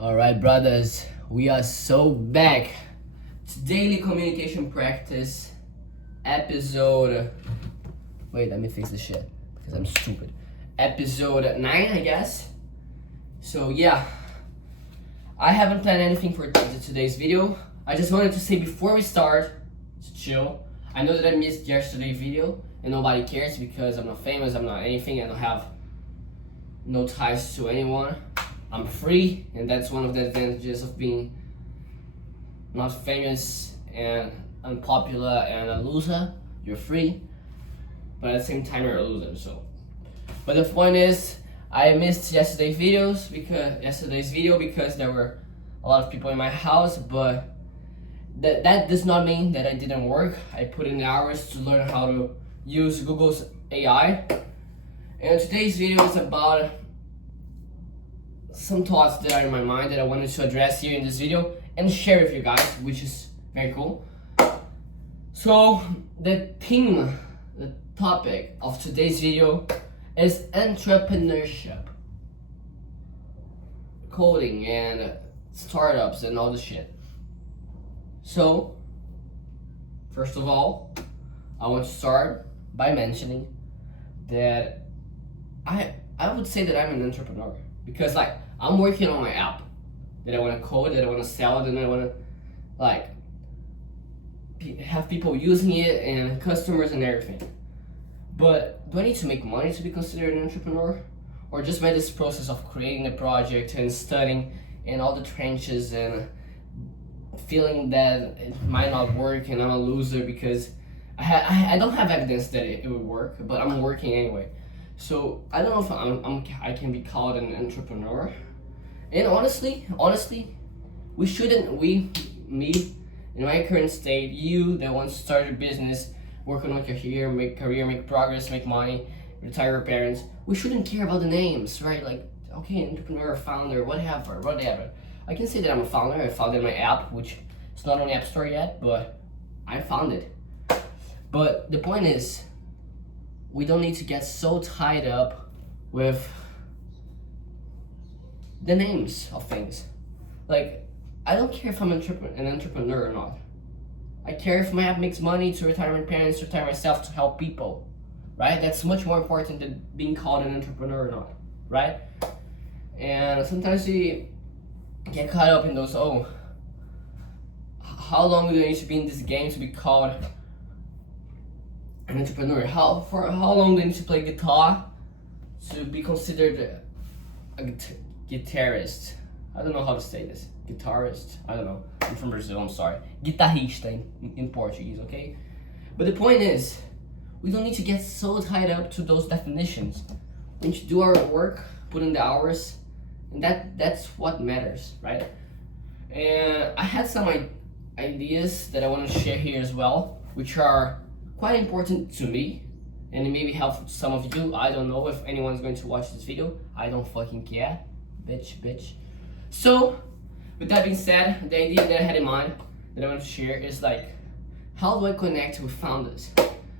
Alright, brothers, we are so back. It's daily communication practice episode. Wait, let me fix this shit because I'm stupid. Episode 9, I guess. So, yeah, I haven't planned anything for today's video. I just wanted to say before we start to chill. I know that I missed yesterday's video and nobody cares because I'm not famous, I'm not anything, I don't have no ties to anyone. I'm free, and that's one of the advantages of being not famous and unpopular and a loser. You're free, but at the same time you're a loser. So, but the point is, I missed yesterday's video because there were a lot of people in my house. But that does not mean that I didn't work. I put in the hours to learn how to use Google's AI, and today's video is about some thoughts that are in my mind that I wanted to address here in this video and share with you guys, which is very cool. So the topic of today's video is entrepreneurship, coding and startups and all the shit. So first of all, I want to start by mentioning that I would say that I'm an entrepreneur because I'm working on my app that I want to code, that I want to sell, and I want to have people using it and customers and everything. But do I need to make money to be considered an entrepreneur? Or just by this process of creating a project and studying in all the trenches and feeling that it might not work and I'm a loser because I don't have evidence that it would work, but I'm working anyway. So I don't know if I can be called an entrepreneur. And honestly, me, in my current state, you that wants to start a business, work on your career, make progress, make money, retire your parents, we shouldn't care about the names, right? Like, okay, entrepreneur, founder, whatever. I can say that I'm a founder. I founded my app, which is not on the App Store yet, but I found it. But the point is, we don't need to get so tied up with the names of things. Like, I don't care if I'm an entrepreneur or not. I care if my app makes money to retire my parents, to retire myself, to help people, right? That's much more important than being called an entrepreneur or not, right? And sometimes we get caught up in those, how long do I need to be in this game to be called an entrepreneur? For how long do I need to play guitar to be considered a guitarist? I don't know how to say this. Guitarist? I don't know. I'm from Brazil, I'm sorry. Guitarrista in Portuguese, okay? But the point is, we don't need to get so tied up to those definitions. We need to do our work, put in the hours, and that's what matters, right? And I had some ideas that I want to share here as well, which are quite important to me, and it maybe help some of you. I don't know if anyone's going to watch this video. I don't fucking care. Bitch. So, with that being said, the idea that I had in mind that I want to share is how do I connect with founders?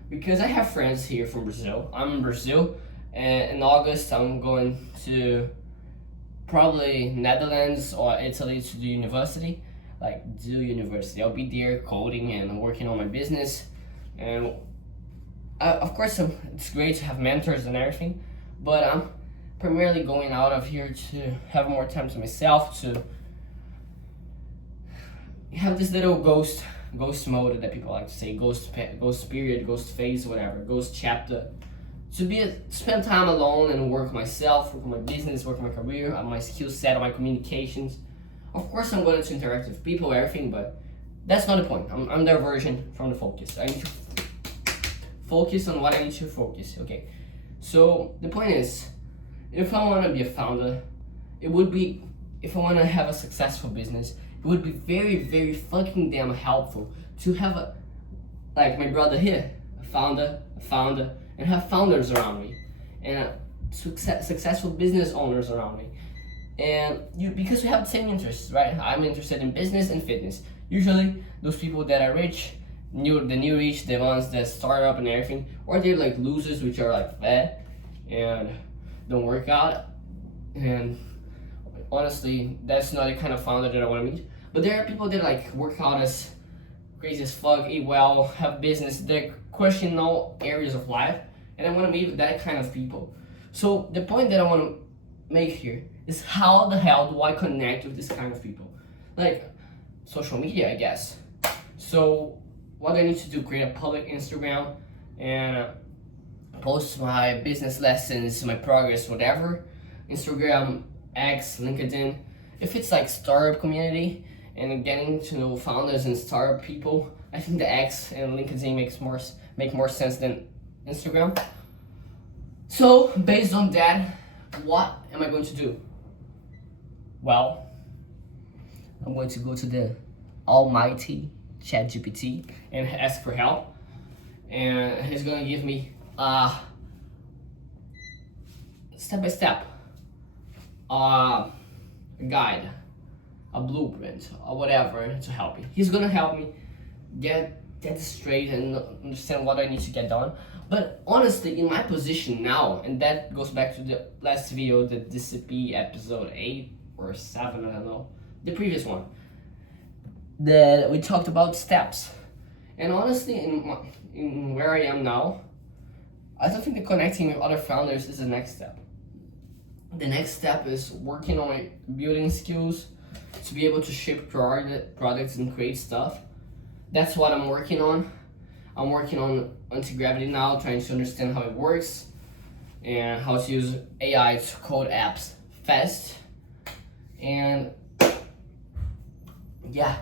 Because I have friends here from Brazil. I'm in Brazil, and in August I'm going to probably Netherlands or Italy to do university. I'll be there coding and working on my business. And of course, it's great to have mentors and everything, but I'm primarily going out of here to have more time to myself, to have this little ghost mode that people like to say, ghost period, ghost phase, whatever, ghost chapter, to spend time alone and work myself, work on my business, work on my career, on my skill set, on my communications. Of course, I'm going to interact with people, everything, but that's not the point. I'm diversion from the focus. I need to focus on what I need to focus, okay? So the point is, if I want to be a founder, if I want to have a successful business, it would be very, very fucking damn helpful to have like my brother here, a founder, and have founders around me, and successful business owners around me. And because we have the same interests, right? I'm interested in business and fitness. Usually, those people that are rich, the new rich, the ones that start up and everything, or they're like losers, which are like fat and don't work out, and honestly, that's not the kind of founder that I want to meet. But there are people that like work out as crazy as fuck, eat well, have business, they question all areas of life, and I want to meet with that kind of people. So the point that I want to make here is how the hell do I connect with this kind of people? Like social media, I guess. So what I need to do, create a public Instagram and post my business lessons, my progress, whatever. Instagram, X, LinkedIn. If it's like startup community and getting to know founders and startup people, I think the X and LinkedIn make more sense than Instagram. So based on that, what am I going to do? Well, I'm going to go to the almighty ChatGPT and ask for help, and he's gonna give me a step-by-step a guide, a blueprint, or whatever to help me. He's gonna help me get this straight and understand what I need to get done. But honestly, in my position now, and that goes back to the last video, the DCP episode 8 or 7, I don't know, the previous one, that we talked about steps. And honestly, in where I am now, I don't think that connecting with other founders is the next step. The next step is working on my building skills to be able to ship products and create stuff. That's what I'm working on. I'm working on anti-gravity now, trying to understand how it works and how to use AI to code apps fast. And yeah,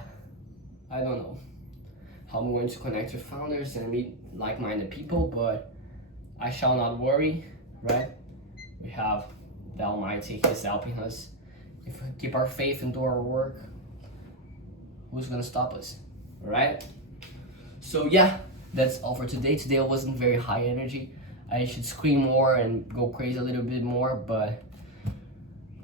I don't know how I'm going to connect with founders and meet like-minded people, but I shall not worry, right? We have the Almighty, He's helping us. If we keep our faith and do our work, who's gonna stop us, right? So yeah, that's all for today. Today I wasn't very high energy. I should scream more and go crazy a little bit more, but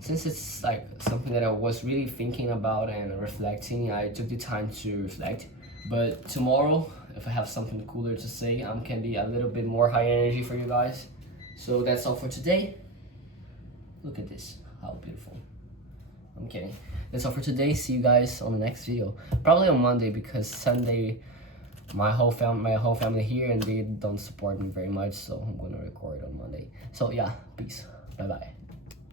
since it's like something that I was really thinking about and reflecting, I took the time to reflect. But tomorrow, if I have something cooler to say, I can be a little bit more high energy for you guys. So that's all for today. Look at this, how beautiful. I'm kidding. That's all for today. See you guys on the next video. Probably on Monday, because Sunday my whole family here and they don't support me very much, so I'm gonna record on Monday. So yeah, peace. Bye bye.